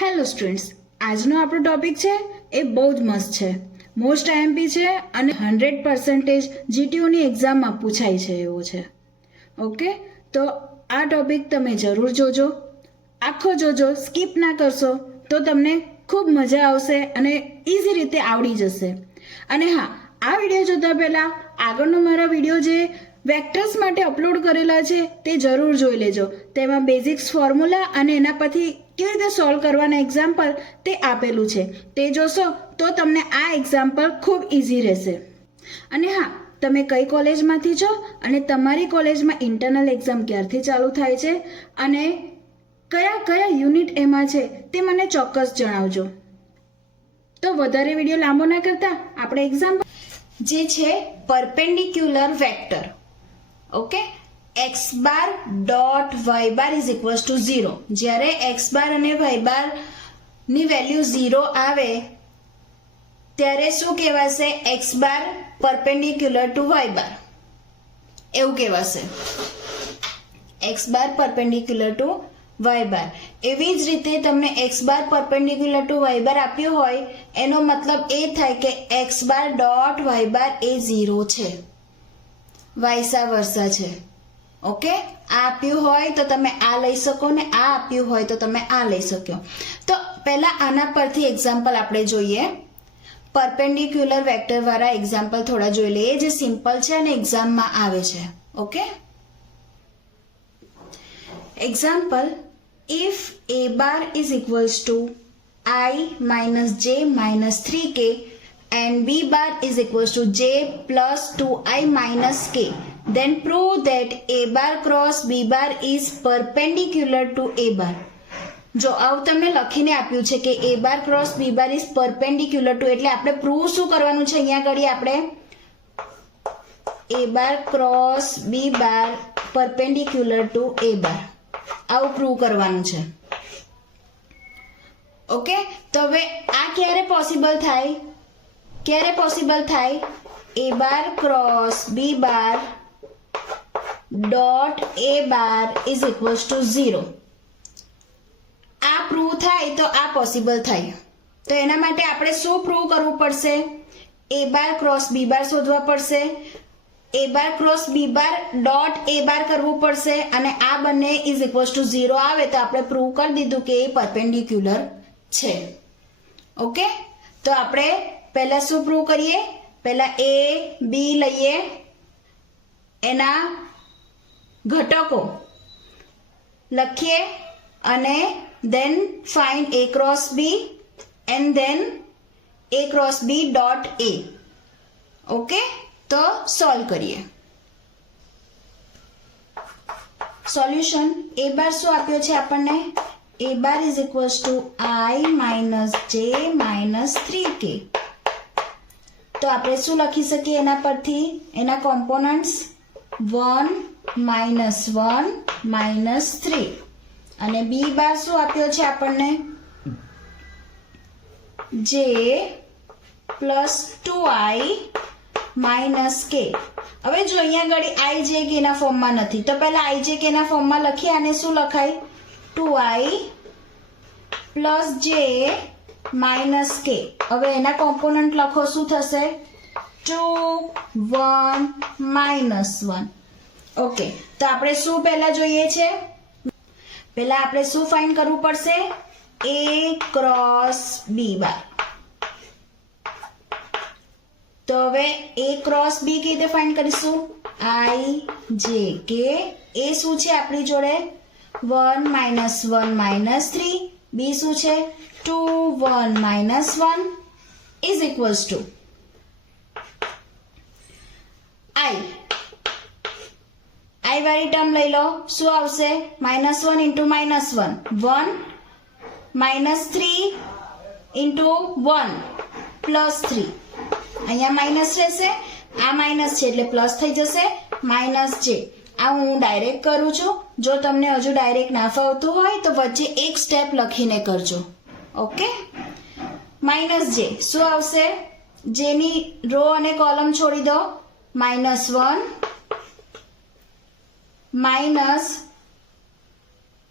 Hello students, આજનો આપણો topic છે એ બહુ જ મસ્ત છે, મોસ્ટ આઈએમપી છે અને 100% જીટીયુની એક્ઝામમાં પૂછાય છે એવો છે. ઓકે, તો આ ટોપિક તમે જરૂર જોજો, આખો જોજો, સ્કીપ ના કરશો તો તમને ખૂબ મજા આવશે અને ઇઝી રીતે આવડી જશે. અને હા, આ વિડીયો જોતા પહેલાં આગળનો મારા વિડીયો જે વેક્ટર્સ માટે અપલોડ કરેલા છે તે જરૂર જોઈ લેજો. તેમાં બેઝિક્સ ફોર્મ્યુલા અને એના પરથી કેવી રીતે સોલ્વ કરવાના એક્ઝામ્પલ તે આપેલું છે. તે જોશો તો તમને આ એક્ઝામ્પલ ખૂબ ઇઝી રહેશે. અને હા, તમે કઈ કોલેજમાંથી છો અને તમારી કોલેજમાં ઇન્ટરનલ એક્ઝામ ક્યારથી ચાલુ થાય છે અને કયા કયા યુનિટ એમાં છે તે મને ચોક્કસ જણાવજો. તો વધારે વિડીયો લાંબો ના કરતા આપણે એક્ઝામ્પલ જે છે perpendicular vector. Okay, x bar dot y bar is equals to 0. જ્યારે x બાર અને y બાર ની વેલ્યુ 0 આવે ત્યારે શું કહેવાશે? x બાર પરપેન્ડિક્યુલર ટુ y બાર એવું કહેવાશે. x બાર પરપેન્ડિક્યુલર ટુ y બાર. એવી જ રીતે તમને x બાર પરપેન્ડિક્યુલર ટુ y બાર આપ્યું હોય એનો મતલબ એ થાય કે x બાર ડોટ y બાર એ 0 છે, વાયસા વર્સા છે. ઓકે, આ આપ્યું હોય તો તમે આ લઈ શકો ને આ આપ્યું હોય તો તમે આ લઈ શકો. તો પહેલા આના પરથી એક્ઝામ્પલ આપણે જોઈએ. પરપેન્ડિક્યુલર વેક્ટર વાળા એક્ઝામ્પલ થોડા જોઈ લઈએ જે સિમ્પલ છે અને એક્ઝામમાં આવે છે. Okay, example, if a bar is equals to I minus j minus 3k and b bar is equals to j plus 2i minus k, then prove that a bar cross b bar is perpendicular to a bar. જો આવું તમને લખીને આપ્યું છે કે a bar cross b bar is perpendicular to, એટલે આપણે prove શું કરવાનું છે? અહીંયા આગળ આપણે a bar cross b bar perpendicular to a bar આવું પ્રૂવ કરવાનું છે. ઓકે, તો હવે આ ક્યારે પોસિબલ થાય? ક્યારે પોસિબલ થાય? a bar cross b bar dot a bar is equals to 0. આ પ્રૂવ થાય તો આ પોસિબલ થાય. તો એના માટે આપણે શું પ્રૂવ કરવું પડશે? a બાર ક્રોસ b બાર શોધવા પડશે, a bar cross b bar dot a બાર કરવું પડશે અને આ બંને ઇઝ ઇક્વલ્સ ટુ 0 આવે તો આપણે પ્રૂવ કરી દીધું કે એ પરપેન્ડિક્યુલર છે. ઓકે, તો આપણે પહેલા શું પ્રૂવ કરીએ? પહેલા a b લઈએ, એના ઘટકો લખીએ અને then find a cross b and then a cross b dot a. Okay, તો સોલ્વ કરીએ. સોલ્યુશન, a બાર શું આપ્યો છે આપણને? a bar is equals to i minus j minus 3k. તો આપણે શું લખી શકીએ એના પરથી? એના કોમ્પોનન્ટ્સ 1 માઇનસ 1 માઇનસ 3 અને b બાર શું આપ્યો છે આપણને? j પ્લસ 2i માઇનસ કે. હવે જો અહીંયા આગળ આઈ જે કે ના ફોર્મમાં નથી તો પહેલા આઈ જે કે ના ફોર્મમાં લખીએ. આને શું લખાય? 2i પ્લસ જે માઇનસ કે. હવે એના કોમ્પોનન્ટ લખો, શું થશે? 2 1 માઇનસ 1. ઓકે, તો આપણે શું પહેલા જોઈએ છે? પહેલા આપણે શું ફાઇન્ડ કરવું પડશે? a ક્રોસ b બાર. તો હવે a ક્રોસ b કેવી રીતે ફાઇન્ડ કરીશું? i j k. a શું છે આપણી જોડે? 1 માઇનસ 1 માઇનસ 3. b શું છે? 2 1 minus 1 is equals to i. i વાળી ટર્મ લઈ લો, શું આવશે? Minus 1 into minus 1 1 minus 3 into 1 plus 3. અહીંયા માઇનસ રહેશે, આ માઇનસ છે એટલે પ્લસ થઈ જશે, માઇનસ j. આ હું ડાયરેક્ટ કરું છું. જો તમને હજુ ડાયરેક્ટ ના ફાવતું હોય તો વચ્ચે એક સ્ટેપ લખીને કરજો. ઓકે, માઇનસ j શું આવશે? જેની રો અને કોલમ છોડી દો. માઇનસ 1 માઇનસ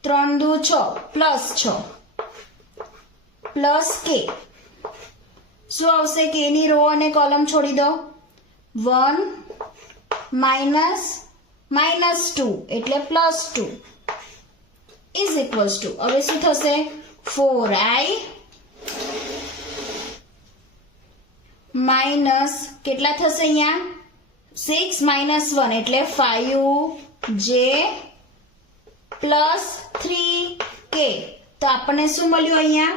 3 દુ 6 પ્લસ 6 પ્લસ કે શું આવશે કે ની રો અને કોલમ છોડી દો 1 માઇનસ -2 એટલે +2 ઇઝ ઇક્વલ્સ ટુ હવે શું થશે 4i માઇનસ કેટલા થશે અહીંયા 6 માઇનસ 1 એટલે 5j પ્લસ 3k તો આપણને શું મળ્યું અહીંયા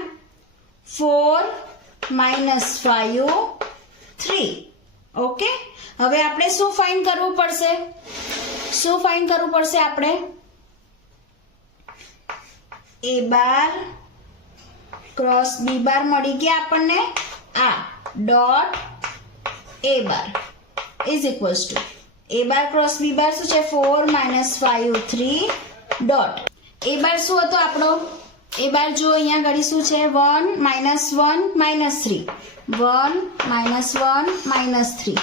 4 માઇનસ 5 3 ઓકે હવે આપણે શું ફાઇન્ડ કરવું પડશે આપણે a બાર ક્રોસ b બાર મળી ગયા આપણને આ dot a bar is equals to a bar cross b બાર શું છે 4 માઇનસ 5 3 ડોટ a બાર શું હતો આપણો a બાર જો અહીંયા ઘડી શું છે 1 માઇનસ 1 માઇનસ 3 1 માઇનસ 1 માઇનસ 3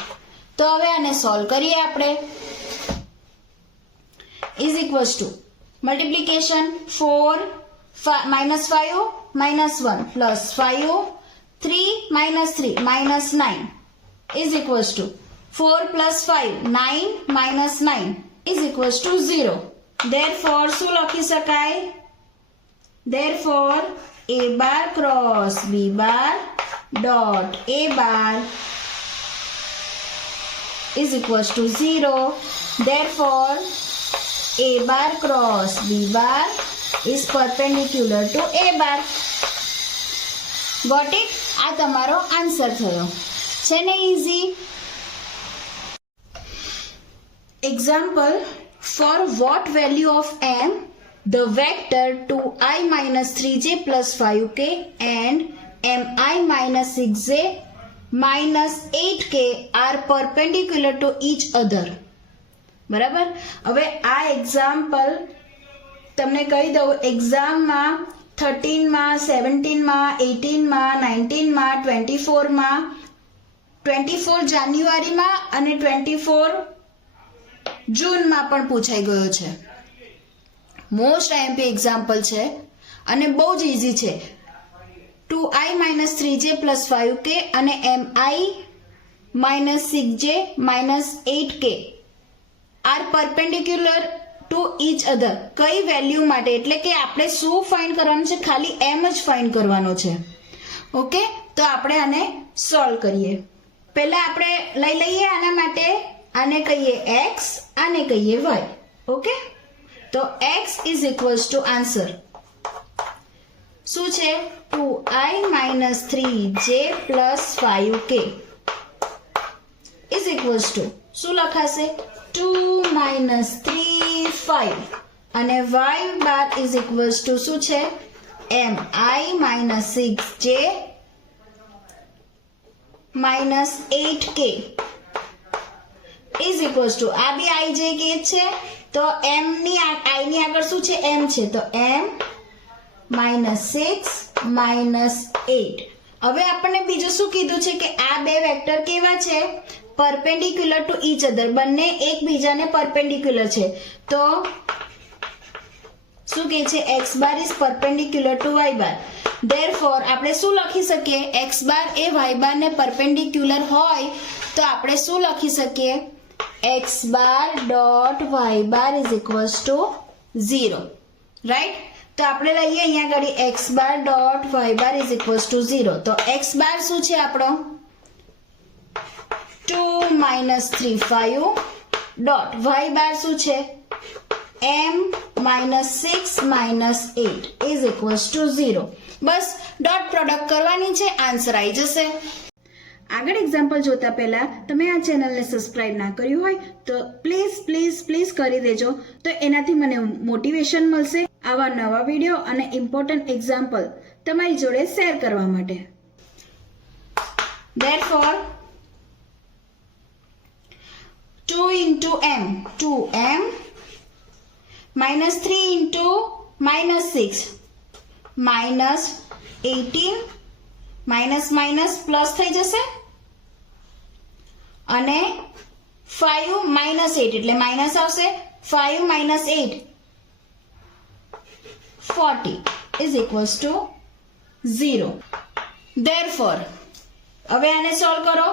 તો હવે આને સોલ્વ કરીએ આપણે is equals to multiplication 4 minus 5 minus 1 plus 5 3 minus 3 minus 9 is equals to 4 plus 5 9 minus 9 is equals to 0 therefore શું લખી શકાય therefore a bar cross b bar dot a bar is equals to 0 therefore a bar cross b bar is perpendicular to a bar got it આ તમારો answer થયો છે ને easy example for what value of m the vector 2i minus 3j plus 5k and mi minus 6j minus 8k are perpendicular to each other બરાબર હવે આ example તમને કહી દઉં એક્ઝામમાં 13 માં 17 માં 18 માં 19 માં 24 માં 24 જાન્યુઆરીમાં અને 24 જૂનમાં પણ પૂછાઈ ગયો છે મોસ્ટ આઈએમપી એક્ઝામ્પલ છે અને બહુ જ ઇઝી છે 2i minus 3j plus 5k અને mi minus 6j minus 8k are perpendicular to each other કઈ વેલ્યુ માટે એટલે કે આપણે શું ફાઇન્ડ કરવાનું છે ખાલી m જ ફાઇન્ડ કરવાનો છે ઓકે તો આપણે આને સોલ્વ કરીએ પહેલા આપણે લઈ લઈએ આના માટે આને કહીએ x આને કહીએ y ઓકે તો x is equals to answer શું છે 2i minus 3j plus 5k is equals to શું લખાશે 2 minus 3 5 અને y bar is equals to શું છે mi minus 6j minus 8k is equals to આ બી i j k છે તો m ની i ની આગળ શું છે m છે તો m minus 6 minus 8 હવે આપણને બીજું શું કીધું છે કે આ બે વેક્ટર કેવા છે perpendicular to each other બંને એકબીજાને perpendicular છે તો શું કહે છે x bar is perpendicular to y bar therefore આપણે શું લખી શકીએ x bar એ y bar ને perpendicular હોય તો આપણે શું લખી શકીએ x bar dot y bar is equals to 0 right તો આપણે લઈએ અહીંયા આગળ x bar dot y bar is equals to 0 તો x bar શું છે આપણો 2 minus 3 5 dot y bar શું છે m minus 6 minus 8 is equals to 0 bus dot product કરવાની છે આન્સર આવી જશે આગળ એક્ઝામ્પલ જોતા પહેલા તમે આ ચેનલને સબસ્ક્રાઇબ ના કર્યું હોય તો પ્લીઝ પ્લીઝ પ્લીઝ કરી દેજો તો એનાથી મને મોટિવેશન મળશે આવા નવા વિડીયો અને ઇમ્પોર્ટન્ટ એક્ઝામ્પલ તમારી જોડે શેર કરવા માટે therefore 2 into m 2m minus 3 into minus 6 minus 18 minus minus plus થઈ જશે અને 5 માઇનસ 8 એટલે માઇનસ આવશે 5 minus 8 40 is equals to 0. Therefore, હવે આને સોલ્વ કરો.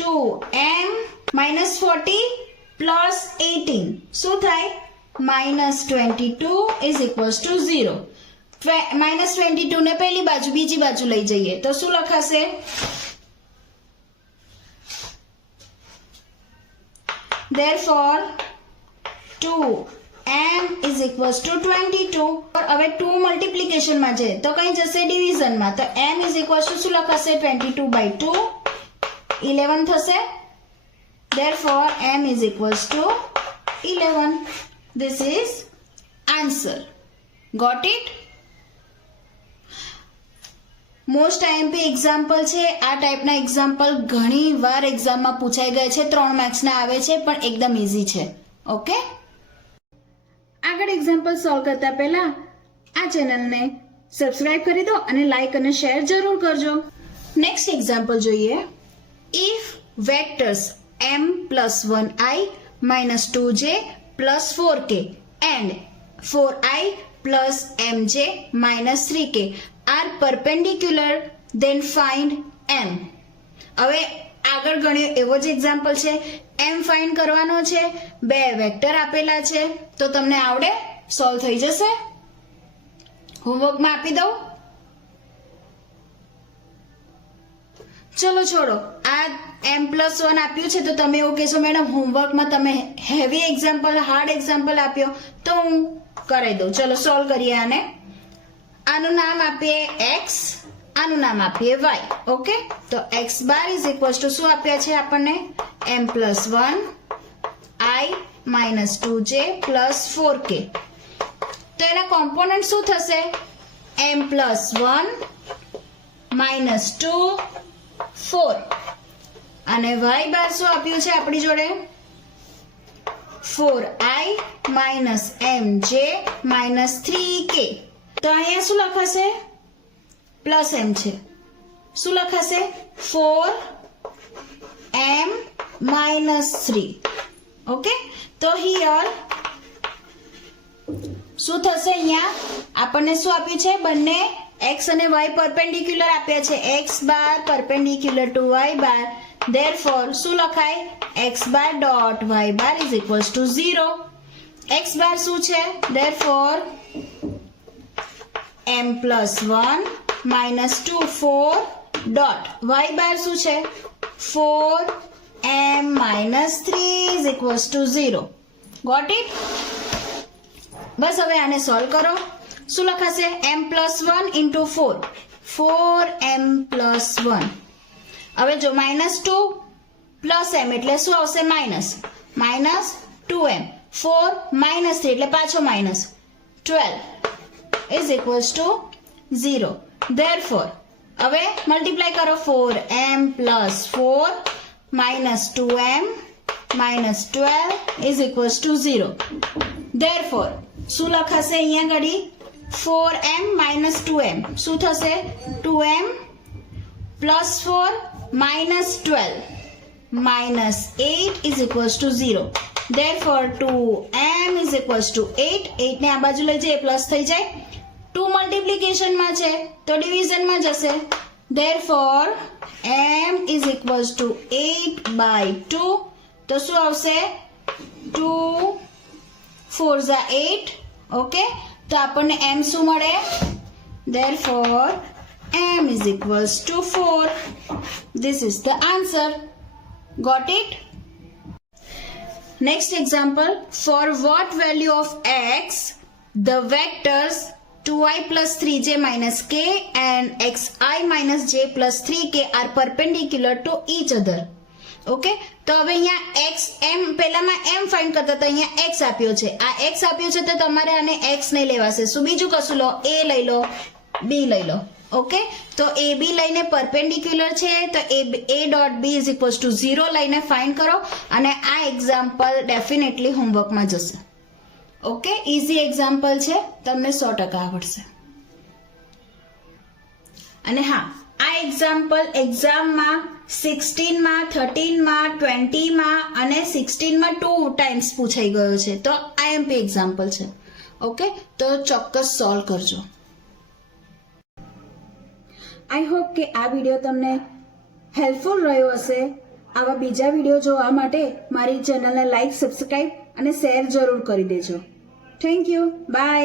2m minus 40 plus 18 શું થાય? minus 22 is equals to 0. minus 22 ને પહેલી બાજુ બીજી બાજુ લઈ જઈએ તો શું લખાશે? Therefore, 2m is equals to 22. હવે 2 મલ્ટીપ્લિકેશન માં છે તો કઈ જશે ડિવિઝન માં, તો m is equals to શું લખાશે? 22 by 2 11 થશે. Therefore, m is equals to 11. This is answer. Got it? Most IMP example છે. આ ટાઈપના એક્ઝામ્પલ ઘણી વાર એક્ઝામમાં પૂછાઈ ગયા છે. 3 માર્ક્સના આવે છે પણ એકદમ ઇઝી છે. ઓકે, આગળ એક્ઝામ્પલ સોલ્વ કરતા પહેલા આ ચેનલને સબસ્ક્રાઇબ કરી દો અને લાઈક અને શેર જરૂર કરજો. નેક્સ્ટ એક્ઝામ્પલ જોઈએ. If vectors m plus 1i minus 2j plus 4k and 4i plus mj minus 3k are perpendicular, then find m. હવે આગળ ગણ્યો એવો જ એક્ઝામ્પલ છે. m ફાઇન્ડ કરવાનો છે. બે વેક્ટર આપેલા છે તો તમને આવડે, સોલ્વ થઈ જશે. હોમવર્કમાં આપી દઉં. ચલો છોડો, આ m+1 આપ્યું છે તો તમે એવું કહેશો મેડમ હોમવર્કમાં તમે હેવી એક્ઝામ્પલ, હાર્ડ એક્ઝામ્પલ આપ્યો, તો હું કરી દઉં. ચલો સોલ્વ કરીએ આને. આનું નામ આપીએ x, આનું નામ આપીએ y. ઓકે, તો x bar is equals to શું આપ્યા છે આપણને? m+1 i minus 2j plus 4k. તો એના કોમ્પોનન્ટ શું થશે? m+1 minus 2 4 અને y બાર શું આપ્યું છે આપણી જોડે? 4i minus mj minus 3k. તો અહીંયા શું લખાશે? પ્લસ m છે. શું લખાશે? 4m minus 3. ઓકે, તો હિયર શું થશે? અહીંયા આપણને શું આપ્યું છે? બંને x અને y પરપેન્ડિક્યુલર આપ્યા છે. x બાર પરપેન્ડિક્યુલર ટુ y બાર. Therefore, શું લખાય? x bar dot y bar is equals to 0. x બાર શું છે? Therefore, m+1 minus 2 4 dot y બાર શું છે? 4m minus 3 is equals to 0. Got it? બસ હવે આને સોલ્વ કરો. શું લખાશે? m+1 into 4, 4m+1. હવે જો -2 પ્લસ m એટલે શું આવશે? માઇનસ. માઇનસ 2m, 4 minus 3 એટલે પાછો minus 12 is equals to 0. Therefore, હવે મલ્ટીપ્લાય કરો. 4m plus 4 minus 2m minus 12 is equals to 0. Therefore, શું લખાશે અહીંયા ઘડી? 4m minus 2m શું થશે? 2m plus 4 minus 12 minus 8 is equals to 0. Therefore, 2m is equals to 8. 8 ને આ બાજુ લઈ જઈએ પ્લસ થઈ જાય. 2 મલ્ટીપ્લિકેશન માં છે તો ડિવિઝન માં જશે. Therefore, m is equals to 8 by 2. તો શું આવશે? 2 4 જા 8. ઓકે, તો આપણને m શું મળે? Therefore, m is equals to 4. This is the answer. Got it? Next example. For what value of x the vectors 2i plus 3j minus k and xi minus j plus 3k are perpendicular to each other. Okay, તો હવે અહીંયા x m પહેલામાં m find કરતા હતા, અહીંયા x આપ્યો છે. આ x આપ્યો છે તો તમારે આને x નહીં લેવાશે. શું બીજું કશું લો? a લઈ લો, b લઈ લો. ઓકે, તો a b લઈને પરપેન્ડિક્યુલર છે તો a dot b is equals to 0 લઈને ફાઇન્ડ કરો અને આ એક્ઝામ્પલ ડેફિનેટલી હોમવર્કમાં જશે. ઓકે, ઇઝી એક્ઝામ્પલ છે, તમને 100% આવડશે. અને હા, આ એક્ઝામ્પલ એક્ઝામમાં 16માં, 13માં, 20માં અને 16માં 2 ટાઈમ્સ પૂછાઈ ગયો છે. તો આઈએમપી એક્ઝામ્પલ છે. ઓકે, તો ચોક્કસ સોલ્વ કરજો. આઈ હોપ કે આ વિડીયો તમને હેલ્પફુલ રહ્યો હશે. આવા બીજા વિડીયો જોવા માટે મારી ચેનલને લાઈક, સબસ્ક્રાઈબ અને શેર જરૂર કરી દેજો. Thank you. બાય.